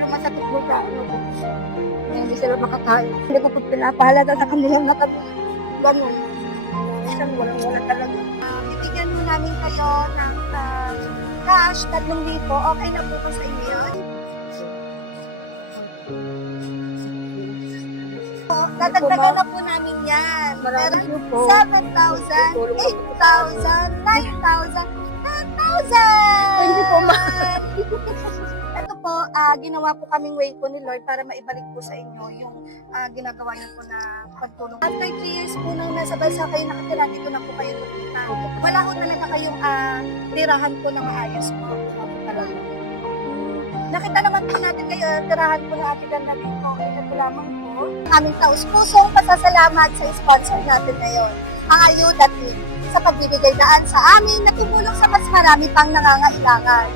pero masakit mo sa ano ko. Hindi sila makakain. Hindi ko po pinapahalaga sa kanilang makabili. Ganun. Isang walang-wala talaga. Bibigyan mo namin kayo ng cash, 3,000. Okay na po ba sa inyo yun? Dadagdagan na po namin yan. Maraming po. 7,000, 8,000, 9,000, 10,000! Thank you po, Ito po, ginawa po kaming way po ni Lord para maibalik po sa inyo yung ginagawa niyo po na pagtulong. After 3 years po nung nasa bansa kayo nakatira, dito na po kayo lumitan. Wala ko talaga kayong tirahan po na maayos po. Nakita naman po natin kayo, tirahan po na ating ganda dito. Ito po lamang po. Aming taus-pusong pasasalamat sa sponsor natin ngayon, ang Ayuda Team, sa pagbibigay daan sa amin na tumulong sa mas marami pang nangangailangan.